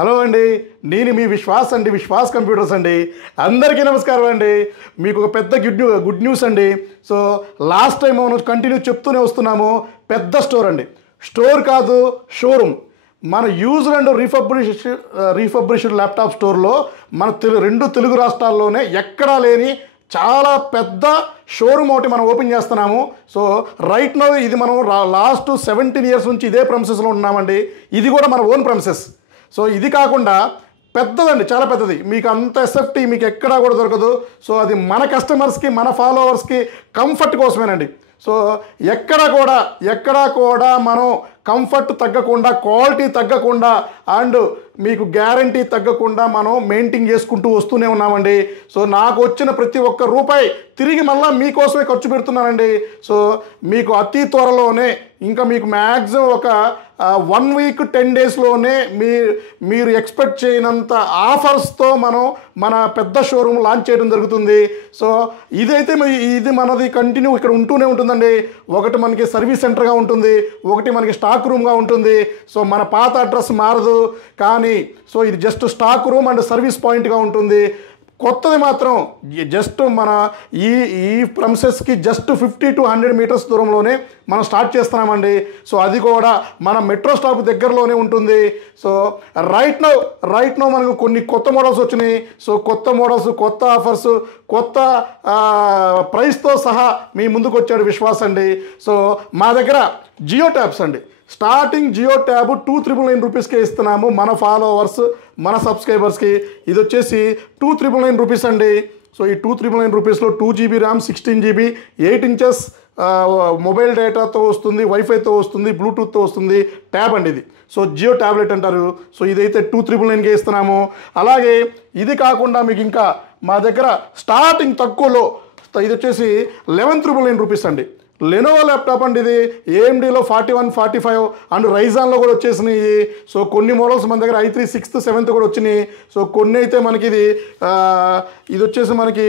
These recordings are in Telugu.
హలో అండి, నేను మీ విశ్వాస్ అండి, విశ్వాస్ కంప్యూటర్స్ అండి. అందరికీ నమస్కారం అండి. మీకు ఒక పెద్ద గుడ్ న్యూస్ అండి. సో లాస్ట్ టైం మనం కంటిన్యూ చెప్తూనే వస్తున్నాము. పెద్ద స్టోర్ అండి, స్టోర్ కాదు షోరూమ్. మన యూజ్డ్ అండ్ రీఫర్బిష్డ్ ల్యాప్టాప్ స్టోర్లో మన రెండు తెలుగు రాష్ట్రాల్లోనే ఎక్కడా లేని చాలా పెద్ద షోరూమ్ ఒకటి మనం ఓపెన్ చేస్తున్నాము. సో రైట్ నౌ ఇది మనం లాస్ట్ 17 years నుంచి ఇదే ప్రెమిసెస్లో ఉన్నామండి. ఇది కూడా మన ఓన్ ప్రెమిసెస్. సో ఇది కాకుండా పెద్దదండి, చాలా పెద్దది. మీకు అంత ఎస్ఎఫ్టీ మీకు ఎక్కడా కూడా దొరకదు. సో అది మన కస్టమర్స్కి, మన ఫాలోవర్స్కి కంఫర్ట్ కోసమేనండి. సో ఎక్కడా కూడా మనం కంఫర్ట్ తగ్గకుండా, క్వాలిటీ తగ్గకుండా అండ్ మీకు గ్యారంటీ తగ్గకుండా మనం మెయింటైన్ చేసుకుంటూ వస్తూనే ఉన్నామండి. సో నాకు వచ్చిన ప్రతి ఒక్క రూపాయి తిరిగి మళ్ళీ మీకోసమే ఖర్చు పెడుతున్నానండి. సో మీకు అతి త్వరలోనే, ఇంకా మీకు మ్యాక్సిమం ఒక 1 week 10 daysలోనే మీరు ఎక్స్పెక్ట్ చేయనంత ఆఫర్స్తో మనం మన పెద్ద షోరూమ్ లాంచ్ చేయడం జరుగుతుంది. సో ఇది మనది కంటిన్యూ ఇక్కడ ఉంటూనే ఉంటుందండి. ఒకటి మనకి సర్వీస్ సెంటర్గా ఉంటుంది, ఒకటి మనకి స్టాక్ రూమ్గా ఉంటుంది. సో మన పాత అడ్రస్ మారదు, కానీ సో ఇది just stock room and service పాయింట్గా ఉంటుంది. కొత్తది మాత్రం జస్ట్ మన ఈ ప్రెమిసెస్కి జస్ట్ 50 to 100 meters దూరంలోనే మనం స్టార్ట్ చేస్తున్నామండి. సో అది కూడా మన మెట్రో స్టాప్ దగ్గరలోనే ఉంటుంది. సో రైట్ నౌ మనకు కొన్ని కొత్త మోడల్స్ వచ్చినాయి. సో కొత్త మోడల్స్, కొత్త ఆఫర్స్, కొత్త ప్రైస్తో సహా మీ ముందుకు వచ్చాడు విశ్వాస్ అండి. సో మా దగ్గర జియో ట్యాబ్స్ అండి, స్టార్టింగ్ జియో ట్యాబ్ 2,999 రూపీస్కే ఇస్తున్నాము మన ఫాలోవర్స్, మన సబ్స్క్రైబర్స్కి. ఇది వచ్చేసి 2,999 రూపీస్ అండి. సో ఈ 2,999 రూపీస్లో 2GB RAM, 16GB, 8 inches mobile డేటాతో వస్తుంది, వైఫైతో వస్తుంది, బ్లూటూత్తో వస్తుంది ట్యాబ్ అండి ఇది. సో జియో ట్యాబ్లెట్ అంటారు. సో ఇదైతే 2,999కే ఇస్తున్నాము. అలాగే ఇది కాకుండా మీకు ఇంకా మా దగ్గర స్టార్టింగ్ తక్కువలో ఇది వచ్చేసి 11,999 రూపీస్ అండి. లెనోవో ల్యాప్టాప్ అండి ఇది. ఏఎండీలో 41, 45 అండ్ రైజాన్లో కూడా వచ్చేసినాయి. సో కొన్ని మోడల్స్ మన దగ్గర i3 6th 7th కూడా వచ్చినాయి. సో కొన్ని అయితే మనకి ఇది వచ్చేసి మనకి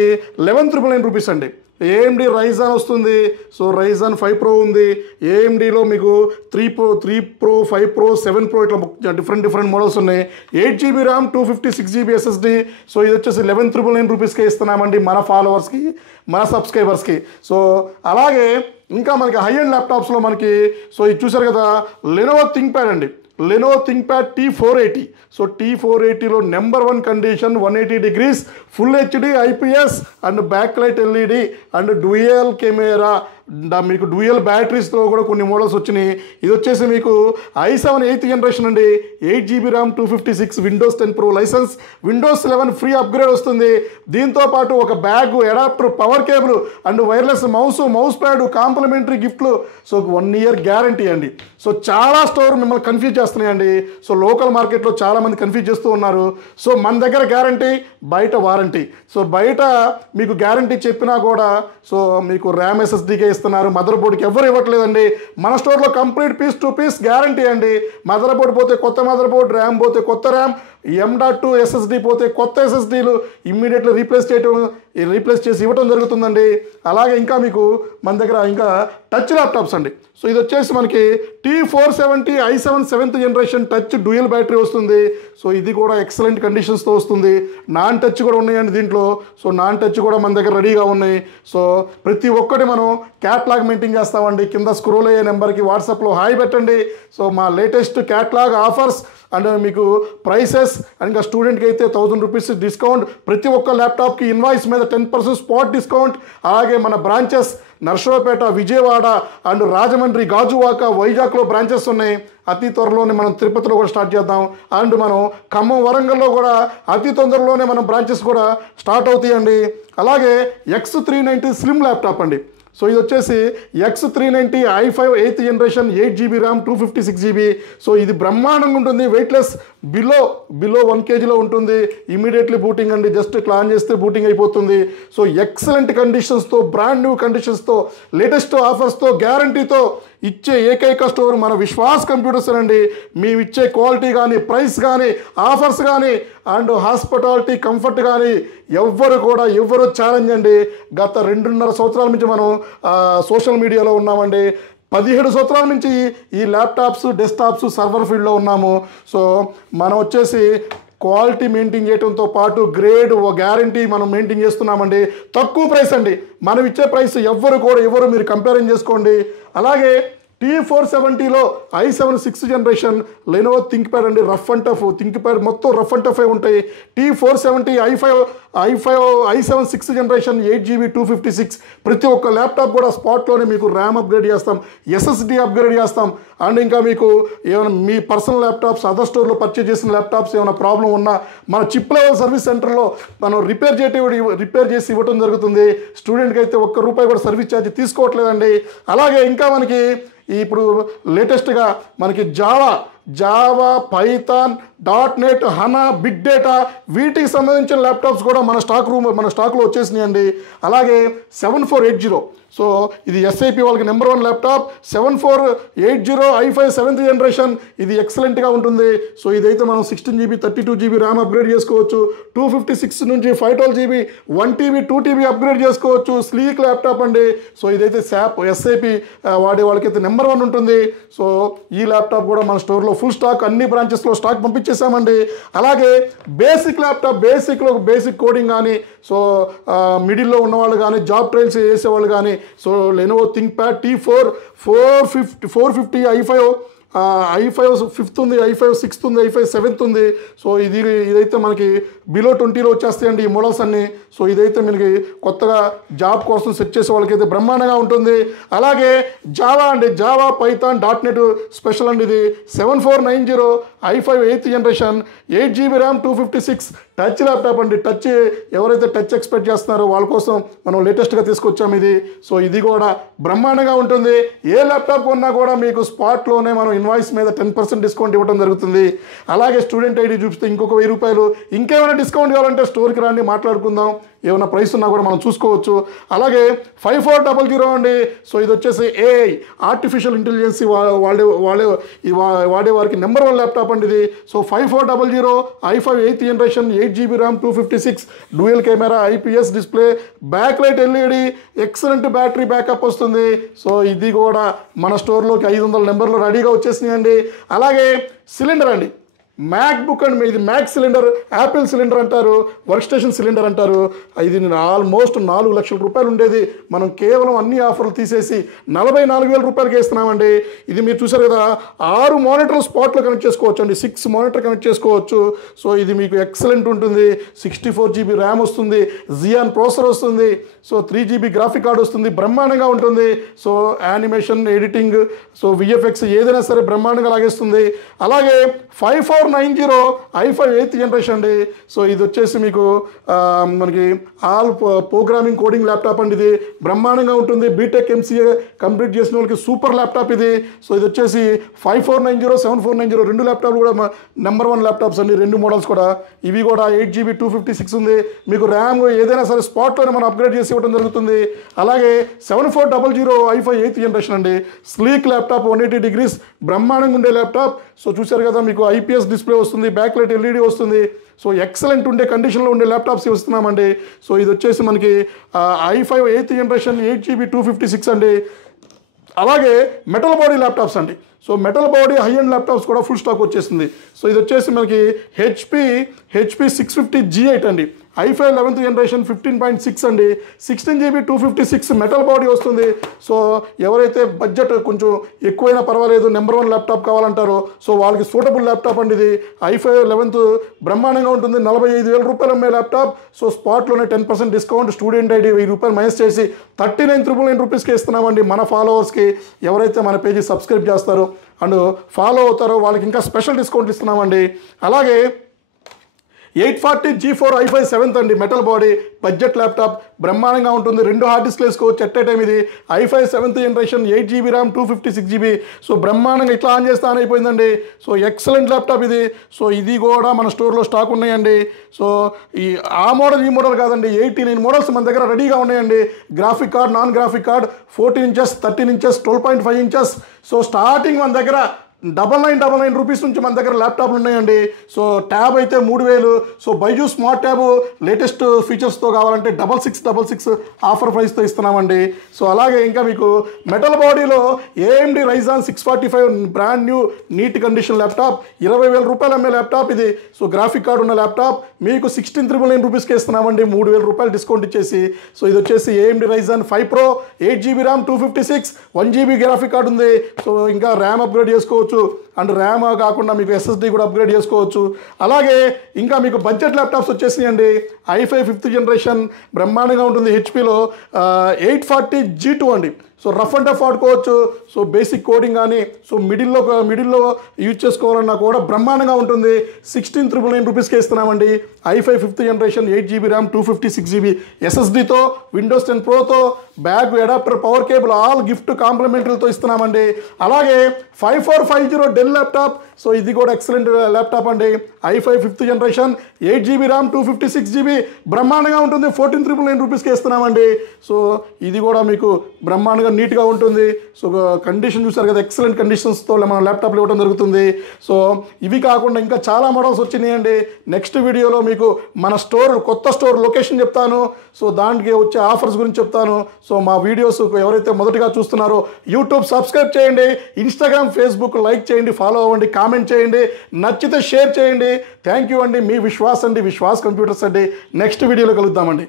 11,999 రూపీస్ అండి. ఏఎండి రైజాన్ వస్తుంది. సో రైజాన్ 5 Pro ఉంది. ఏఎండిలో మీకు 3 Pro, 5 Pro, 7 Pro ఇట్లా డిఫరెంట్ మోడల్స్ ఉన్నాయి. 8GB RAM, 256GB SSD. So ఇది వచ్చేసి 11,999 రూపీస్కే ఇస్తున్నామండి మన ఫాలోవర్స్కి, మన సబ్స్క్రైబర్స్కి. సో అలాగే ఇంకా మనకి హై అండ్ ల్యాప్టాప్స్లో మనకి సో ఇది చూసారు కదా, లెనోవో థింక్ప్యాడ్ అండి. Lenovo ThinkPad T480. సో T480లో number 1 condition, 180 degrees, full HD IPS and back light LED and dual camera, మీకు డ్యూయల్ బ్యాటరీస్తో కూడా కొన్ని మోడల్స్ వచ్చినాయి. ఇది వచ్చేసి మీకు i7 8th generation అండి. 8GB RAM, 256, Windows 10 Pro licence, Windows 11 free upgrade వస్తుంది. దీంతో పాటు ఒక bag, adapter, power cable and wireless mouse pad, complimentary గిఫ్ట్లు. సో 1 year గ్యారంటీ అండి. సో చాలా స్టోర్ మిమ్మల్ని కన్ఫ్యూజ్ చేస్తున్నాయండి. సో లోకల్ మార్కెట్లో చాలామంది కన్ఫ్యూజ్ చేస్తూ ఉన్నారు. సో మన దగ్గర గ్యారంటీ, బయట వారంటీ. సో బయట మీకు గ్యారంటీ చెప్పినా కూడా సో మీకు ర్యామ్ SSDకే ఇస్తున్నారు, మదర్ బోర్డ్కి ఎవరు ఇవ్వట్లేదండి. మన స్టోర్లో complete piece to piece guarantee అండి. మదర్ బోర్డ్ పోతే కొత్త మదర్ బోర్డ్, ర్యామ్ పోతే కొత్త ర్యామ్, M.2 SSD పోతే కొత్త SSDలు ఇమ్మీడియట్లీ రీప్లేస్ చేసి ఇవ్వడం జరుగుతుందండి. అలాగే ఇంకా మీకు మన దగ్గర ఇంకా టచ్ ల్యాప్టాప్స్ అండి. సో ఇది వచ్చేసి మనకి T470 i7 7th generation touch dual battery వస్తుంది. సో ఇది కూడా ఎక్సలెంట్ కండిషన్స్తో వస్తుంది. నాన్ టచ్ కూడా ఉన్నాయండి దీంట్లో. సో నాన్ టచ్ కూడా మన దగ్గర రెడీగా ఉన్నాయి. సో ప్రతి ఒక్కటి మనం క్యాట్లాగ్ మెయింటైన్ చేస్తామండి. కింద స్క్రోల్ అయ్యే నెంబర్కి వాట్సాప్లో హాయ్ పెట్టండి. సో మా లేటెస్ట్ క్యాట్లాగ్ ఆఫర్స్ అండ్ మీకు ప్రైసెస్ అండ్ ఇంకా స్టూడెంట్కి అయితే 1,000 రూపీస్ డిస్కౌంట్, ప్రతి ఒక్క ల్యాప్టాప్కి ఇన్వాయిస్ మీద 10% స్పాట్ డిస్కౌంట్. అలాగే మన బ్రాంచెస్ నర్సరావుపేట, విజయవాడ అండ్ రాజమండ్రి, గాజువాక, వైజాగ్లో బ్రాంచెస్ ఉన్నాయి. అతి త్వరలోనే మనం తిరుపతిలో కూడా స్టార్ట్ చేద్దాం. అండ్ మనం ఖమ్మం, వరంగల్లో కూడా అతి తొందరలోనే మనం బ్రాంచెస్ కూడా స్టార్ట్ అవుతాయండి. అలాగే X390 స్లిమ్ ల్యాప్టాప్ అండి. సో ఇది వచ్చేసి X390 i5 8th generation, 8GB RAM, 256GB. So ఇది బ్రహ్మాండంగా ఉంటుంది. వెయిట్లెస్, బిలో 1 kgలో ఉంటుంది. ఇమీడియట్లీ బూటింగ్ అండి. జస్ట్ ఇట్లా ఆన్ చేస్తే బూటింగ్ అయిపోతుంది. సో ఎక్సలెంట్ కండిషన్స్తో, బ్రాండ్ న్యూ కండిషన్స్తో, లేటెస్ట్ ఆఫర్స్తో, గ్యారంటీతో ఇచ్చే ఏకైక స్టోర్ మన విశ్వాస్ కంప్యూటర్స్ అండి. మేము ఇచ్చే క్వాలిటీ కానీ, ప్రైస్ కానీ, ఆఫర్స్ కానీ అండ్ హాస్పిటాలిటీ, కంఫర్ట్ కానీ ఎవ్వరు ఛాలెంజ్ అండి. గత 2.5 సంవత్సరాల నుంచి మనం సోషల్ మీడియాలో ఉన్నామండి. 17 సంవత్సరాల నుంచి ఈ ల్యాప్టాప్స్ డెస్క్టాప్స్ సర్వర్ ఫీల్డ్లో ఉన్నాము. సో మనం వచ్చేసి క్వాలిటీ మెయింటైన్ చేయడంతో పాటు గ్రేడ్ గ్యారంటీ మనం మెయింటైన్ చేస్తున్నామండి. తక్కువ ప్రైస్ అండి, మనం ఇచ్చే ప్రైస్ ఎవరు మీరు కంపేరింగ్ చేసుకోండి. అలాగే T470లో i7 6th generation Lenovo ThinkPad అండి, రఫ్ అండ్ టఫ్ థింక్ప్యాడ్ మొత్తం రఫ్ అండ్ టఫ్ ఉంటాయి. T470 i7 6th generation 8GB 256 ప్రతి ఒక్క ల్యాప్టాప్ కూడా స్పాట్లోనే మీకు ర్యామ్ అప్గ్రేడ్ చేస్తాం, SSD అప్గ్రేడ్ చేస్తాం. అండ్ ఇంకా మీకు ఏమైనా మీ పర్సనల్ ల్యాప్టాప్స్ అదర్ స్టోర్లో పర్చేజ్ చేసిన ల్యాప్టాప్స్ ఏమైనా ప్రాబ్లం ఉన్నా మన చిప్ లెవెల్ సర్వీస్ సెంటర్లో మనం రిపేర్ చేసి ఇవ్వడం జరుగుతుంది. స్టూడెంట్కి అయితే ₹1 కూడా సర్వీస్ ఛార్జ్ తీసుకోవట్లేదండి. అలాగే ఇంకా మనకి ఇప్పుడు లేటెస్ట్గా మనకి Java Python .NET HANA big data వీటికి సంబంధించిన ల్యాప్టాప్స్ కూడా మన స్టాక్లో వచ్చేసినాయండి. అలాగే 7480 సో ఇది SAP వాళ్ళకి number 1 laptop 7480 i5 7th generation ఇది ఎక్సలెంట్గా ఉంటుంది. సో ఇదైతే మనం 16GB 32GB ర్యామ్ అప్గ్రేడ్ చేసుకోవచ్చు, 256 నుంచి 512GB 1TB 2TB అప్గ్రేడ్ చేసుకోవచ్చు. స్లీక్ ల్యాప్టాప్ అండి. సో ఇదైతే SAP వాడే వాళ్ళకైతే నెంబర్ 1 ఉంటుంది. సో ఈ ల్యాప్టాప్ కూడా మన స్టోర్లో ఫుల్ స్టాక్ అన్ని బ్రాంచెస్లో స్టాక్ పంపించేసామండి. అలాగే బేసిక్ ల్యాప్టాప్ బేసిక్ కోడింగ్ కానీ సో మిడిల్లో ఉన్నవాళ్ళు కానీ జాబ్ ట్రయల్స్ చేసేవాళ్ళు కానీ so Lenovo ThinkPad T4 450 i5 5th ఉంది, i5 6th ఉంది, i5 7th ఉంది. సో ఇదైతే మనకి బిలో 20లో వచ్చేస్తాయండి ఈ మోడల్స్ అన్నీ. సో ఇదైతే మనకి కొత్తగా జాబ్ కోసం సెట్ చేసే వాళ్ళకైతే బ్రహ్మాండంగా ఉంటుంది. అలాగే జావా పైథాన్ .NET స్పెషల్ అండి. ఇది 7490 i5 8th generation 8GB RAM 256 touch laptop అండి. ఎవరైతే టచ్ ఎక్స్పెక్ట్ చేస్తున్నారో వాళ్ళ కోసం మనం లేటెస్ట్గా తీసుకొచ్చాము ఇది. సో ఇది కూడా బ్రహ్మాండంగా ఉంటుంది. ఏ ల్యాప్టాప్ కొన్నా కూడా మీకు స్పాట్లోనే మనం ఇన్వాయిస్ మీద 10% డిస్కౌంట్ ఇవ్వడం జరుగుతుంది. అలాగే స్టూడెంట్ ఐడి చూపిస్తే ఇంకొక ₹1000. ఇంకేమైనా డిస్కౌంట్ కావాలంటే స్టోర్కి రండి, మాట్లాడుకుందాం. ఏమైనా ప్రైస్ ఉన్నా కూడా మనం చూసుకోవచ్చు. అలాగే 5400 అండి. సో ఇది వచ్చేసి AI ఆర్టిఫిషియల్ ఇంటెలిజెన్స్ వాడే వారికి నెంబర్ 1 ల్యాప్టాప్ అండి ఇది. So 5400 i5 8th generation 8GB RAM 256 dual camera IPS display back light LED excellent battery backup వస్తుంది. సో ఇది కూడా మన స్టోర్లోకి 500 నెంబర్లు రెడీగా వచ్చేసినాయండి. అలాగే సిలిండర్ అండి, మ్యాక్బుక్ అండ్ ఇది మ్యాక్ సిలిండర్, యాపిల్ సిలిండర్ అంటారు, వర్క్ స్టేషన్ సిలిండర్ అంటారు. ఇది ఆల్మోస్ట్ ₹4 లక్షల ఉండేది. మనం కేవలం అన్ని ఆఫర్లు తీసేసి ₹44,000 ఇస్తున్నామండి. ఇది మీరు చూసారు కదా, 6 మానిటర్లు స్పాట్లో కనెక్ట్ చేసుకోవచ్చు అండి, 6 మానిటర్ కనెక్ట్ చేసుకోవచ్చు. సో ఇది మీకు ఎక్సలెంట్ ఉంటుంది. 64GB ర్యామ్ వస్తుంది, Xeon ప్రాసెసర్ వస్తుంది, సో 3GB గ్రాఫిక్ కార్డ్ వస్తుంది, బ్రహ్మాండంగా ఉంటుంది. So animation editing so VFX ఏదైనా సరే బ్రహ్మాండంగా లాగేస్తుంది. అలాగే 5490 i5 8th జనరేషన్ అండి. సో ఇది వచ్చేసి మీకు మనకి ఆల్ ప్రోగ్రామింగ్ కోడింగ్ ల్యాప్టాప్ అండి. ఇది బ్రహ్మాండంగా ఉంటుంది. బీటెక్ MCA కంప్లీట్ చేసిన వాళ్ళకి సూపర్ ల్యాప్టాప్ ఇది. సో ఇది వచ్చేసి 5490 7490 రెండు ల్యాప్టాప్లు కూడా నెంబర్ 1 ల్యాప్టాప్స్ అండి, రెండు మోడల్స్ కూడా. ఇవి కూడా 8GB 256 ఉంది. మీకు ర్యామ్ ఏదైనా సరే స్పాట్లోనే మనం అప్గ్రేడ్ చేసి ఇవ్వడం జరుగుతుంది. అలాగే 7400 i5 8th జనరేషన్ అండి. స్లీక్ ల్యాప్టాప్ 180 degrees బ్రహ్మాండంగా ఉండే ల్యాప్టాప్. సో చూసారు కదా, మీకు IPS డిస్ప్లే వస్తుంది, బ్యాక్ లైట్ LED వస్తుంది. సో ఎక్సలెంట్ ఉండే కండిషన్లో ఉండే ల్యాప్టాప్స్ ఇస్తున్నామండి. సో ఇది వచ్చేసి మనకి i5 8th జనరేషన్ 8GB 256 అండి. అలాగే మెటల్ బాడీ ల్యాప్టాప్స్ అండి. So metal body high and laptops కూడా ఫుల్ స్టాక్ వచ్చేసింది. సో ఇది వచ్చేసి మనకి HP 650 G8 అండి, i5 11th జనరేషన్ 15.6 అండి, 16GB 256 మెటల్ బాడీ వస్తుంది. సో ఎవరైతే బడ్జెట్ కొంచెం ఎక్కువైనా పర్వాలేదు, నెంబర్ 1 ల్యాప్టాప్ కావాలంటారో సో వాళ్ళకి సూటబుల్ ల్యాప్టాప్ అండి ఇది. i5 11th బ్రహ్మాండంగా ఉంటుంది. ₹45,000 అమ్మే ల్యాప్టాప్. సో స్పాట్లోనే 10% డిస్కౌంట్, స్టూడెంట్ ఐడి ₹1000 మైనస్ చేసి ₹39,999కి ఇస్తున్నామండి మన ఫాలోవర్స్కి. ఎవరైతే మన పేజీ సబ్స్క్రైబ్ చేస్తారో అండ్ ఫాలో అవుతారో వాళ్ళకి ఇంకా స్పెషల్ డిస్కౌంట్ ఇస్తున్నామండి. అలాగే 840 G4 i5 7th అండి, మెటల్ బాడీ బడ్జెట్ ల్యాప్టాప్ బ్రహ్మాండంగా ఉంటుంది. 2 హార్డ్ డిస్క్ వేసుకోవచ్చు ఎట్ ఏ టైం. ఇది i5 7th generation 8GB RAM 256GB. So బ్రహ్మాండంగా ఇట్లా ఆన్ చేస్తే ఆన్ అయిపోయిందండి. సో ఎక్సలెంట్ ల్యాప్టాప్ ఇది. సో ఇది కూడా మన స్టోర్లో స్టాక్ ఉన్నాయండి. సో ఆ మోడల్ ఈ మోడల్ కాదండి, 89 మోడల్స్ మన దగ్గర రెడీగా ఉన్నాయండి. Graphic card, non graphic card, 14 inches 13 inches 12.5 inches. So starting మన దగ్గర 9999 రూపీస్ నుంచి మన దగ్గర ల్యాప్టాప్లు ఉన్నాయండి. సో ట్యాబ్ అయితే 3000. So Byju's smart tab latest ఫీచర్స్తో కావాలంటే 6666 ఆఫర్ ప్రైస్తో ఇస్తున్నామండి. సో అలాగే ఇంకా మీకు మెటల్ బాడీలో AMD Ryzen 645 brand new neat condition laptop 20,000 రూపాయలు అమ్మే ల్యాప్టాప్ ఇది. సో గ్రాఫిక్ కార్డు ఉన్న ల్యాప్టాప్ మీకు 16,999 రూపీస్కి ఇస్తున్నామండి, 3,000 రూపాయలు డిస్కౌంట్ ఇచ్చేసి. సో ఇది వచ్చేసి AMD Ryzen 5 Pro 8GB RAM 256 1GB graphic card ఉంది. సో ఇంకా ర్యామ్ అప్గ్రేడ్ చేసుకోవచ్చు అండ్ ర్యామ్ కాకుండా మీకు SSD కూడా అప్గ్రేడ్ చేసుకోవచ్చు. అలాగే ఇంకా మీకు budget laptops వచ్చేసినాయండి. i5 5th generation బ్రహ్మాండంగా ఉంటుంది. హెచ్పిలో 840 G2 అండి. సో రఫ్ అండ్ టఫ్ ఆడుకోవచ్చు. సో బేసిక్ కోడింగ్ కానీ సో మిడిల్లో యూజ్ చేసుకోవాలన్నా కూడా బ్రహ్మాండంగా ఉంటుంది. 16,999 రూపీస్కి ఇస్తున్నామండి. i5 5th generation 8GB RAM 256GB SSDతో విండోస్ 10 Proతో bag adapter power cable all gift కాంప్లిమెంటరీతో ఇస్తున్నామండి. అలాగే 5450 డెల్ ల్యాప్టాప్. సో ఇది కూడా ఎక్సలెంట్ ల్యాప్టాప్ అండి. i5 5th generation 8GB RAM 256GB బ్రహ్మాండంగా ఉంటుంది. 14,999 రూపీస్కి ఇస్తున్నామండి. సో ఇది కూడా మీకు బ్రహ్మాండంగా నీట్గా ఉంటుంది. సో కండిషన్ చూసారు కదా, ఎక్సలెంట్ కండిషన్స్తో మన ల్యాప్టాప్లు ఇవ్వడం జరుగుతుంది. సో ఇవి కాకుండా ఇంకా చాలా మోడల్స్ వచ్చినాయండి. నెక్స్ట్ వీడియోలో మీకు మన కొత్త స్టోర్ లొకేషన్ చెప్తాను. సో దానికి వచ్చే ఆఫర్స్ గురించి చెప్తాను. సో మా వీడియోస్ ఎవరైతే మొదటిగా చూస్తున్నారో యూట్యూబ్ సబ్స్క్రైబ్ చేయండి, ఇన్స్టాగ్రామ్ ఫేస్బుక్ లైక్ చేయండి, ఫాలో అవ్వండి, కామెంట్ చేయండి, నచ్చితే షేర్ చేయండి. థ్యాంక్ యూ అండి. మీ విశ్వాస్ అండి, విశ్వాస్ కంప్యూటర్స్ అండి. నెక్స్ట్ వీడియోలో కలుద్దామండి.